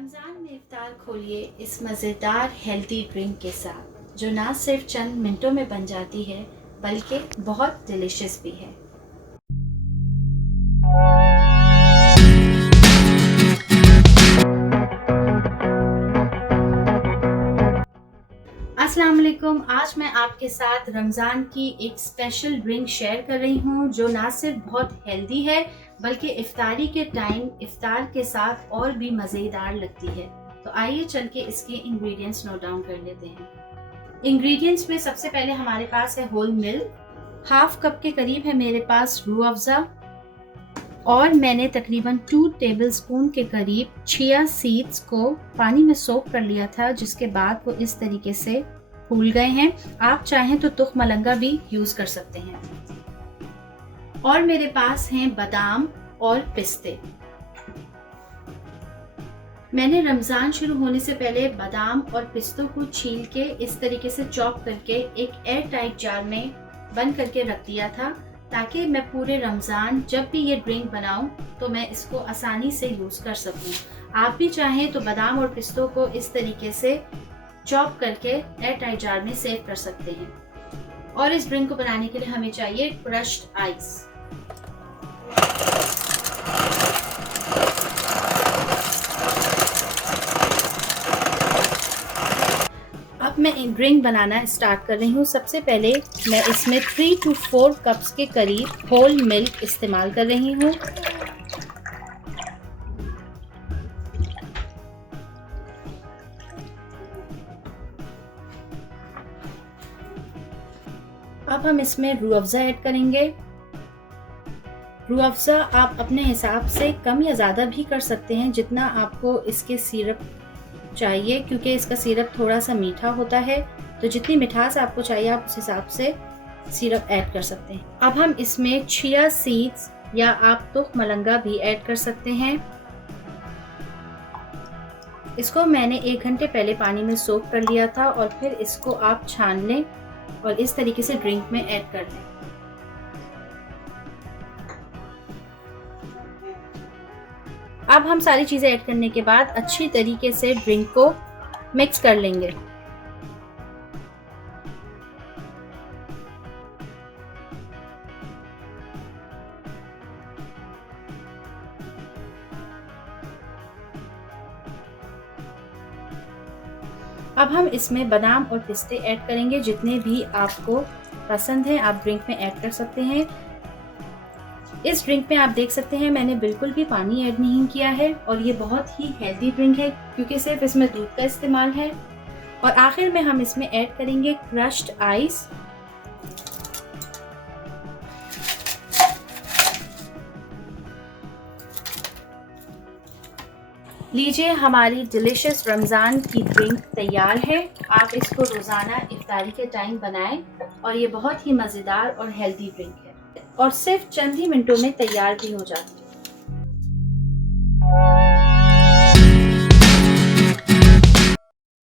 रमज़ान में इफ्तार खोलिए इस मज़ेदार हेल्दी ड्रिंक के साथ, जो ना सिर्फ चंद मिनटों में बन जाती है बल्कि बहुत डिलीशियस भी है। अस्सलाम वालेकुम। आज मैं आपके साथ रमज़ान की एक स्पेशल ड्रिंक शेयर कर रही हूँ जो ना सिर्फ बहुत हेल्दी है बल्कि इफ्तारी के टाइम इफ्तार के साथ और भी मज़ेदार लगती है। तो आइए चल के इसके इंग्रेडिएंट्स नोट डाउन कर लेते हैं। इंग्रेडिएंट्स में सबसे पहले हमारे पास है होल मिल्क, हाफ कप के करीब है मेरे पास रूह अफ़ज़ा, और मैंने तकरीबन 2 टेबलस्पून के करीब चिया सीड्स को पानी में सोक कर लिया था, जिसके बाद वो इस तरीके से फूल गए हैं। आप चाहें तो तुख मलंगा भी यूज कर सकते हैं। और मेरे पास हैं बादाम और पिस्ते। मैंने रमज़ान शुरू होने से पहले बादाम और पिस्तों को छील के इस तरीके से चॉप करके एक एयर टाइट जार में बंद करके रख दिया था, ताकि मैं पूरे रमज़ान जब भी ये ड्रिंक बनाऊं तो मैं इसको आसानी से यूज़ कर सकूं। आप भी चाहें तो बादाम और पिस्तों को इस तरीके से चॉप करके एयर टाइट जार में सेव कर सकते हैं। और इस ड्रिंक को बनाने के लिए हमें चाहिए क्रश्ड आइस। अब मैं ड्रिंक बनाना स्टार्ट कर रही हूँ। सबसे पहले मैं इसमें 3 to 4 कप्स के करीब होल मिल्क इस्तेमाल कर रही हूँ। अब हम इसमें रूह अफ़ज़ा ऐड करेंगे। रूह अफ़ज़ा आप अपने हिसाब से कम या ज़्यादा भी कर सकते हैं, जितना आपको इसके सिरप चाहिए, क्योंकि इसका सिरप थोड़ा सा मीठा होता है, तो जितनी मिठास आपको चाहिए आप उस हिसाब से सिरप ऐड कर सकते हैं। अब हम इसमें चिया सीड्स या आप तुख मलंगा भी ऐड कर सकते हैं। इसको मैंने 1 घंटे पहले पानी में सोक कर लिया था और फिर इसको आप छान लें और इस तरीके से ड्रिंक में ऐड कर लें। अब हम सारी चीज़ें ऐड करने के बाद अच्छी तरीके से ड्रिंक को मिक्स कर लेंगे। अब हम इसमें बादाम और पिस्ते ऐड करेंगे। जितने भी आपको पसंद है आप ड्रिंक में ऐड कर सकते हैं। इस ड्रिंक में आप देख सकते हैं मैंने बिल्कुल भी पानी ऐड नहीं किया है और ये बहुत ही हेल्दी ड्रिंक है, क्योंकि सिर्फ इसमें दूध का इस्तेमाल है। और आखिर में हम इसमें ऐड करेंगे क्रश्ड आइस। लीजिए, हमारी डिलीशियस रमज़ान की ड्रिंक तैयार है। आप इसको रोज़ाना इफ्तारी के टाइम बनाएं और ये बहुत ही मज़ेदार और हेल्दी ड्रिंक है और सिर्फ चंद ही मिनटों में तैयार भी हो जाती है।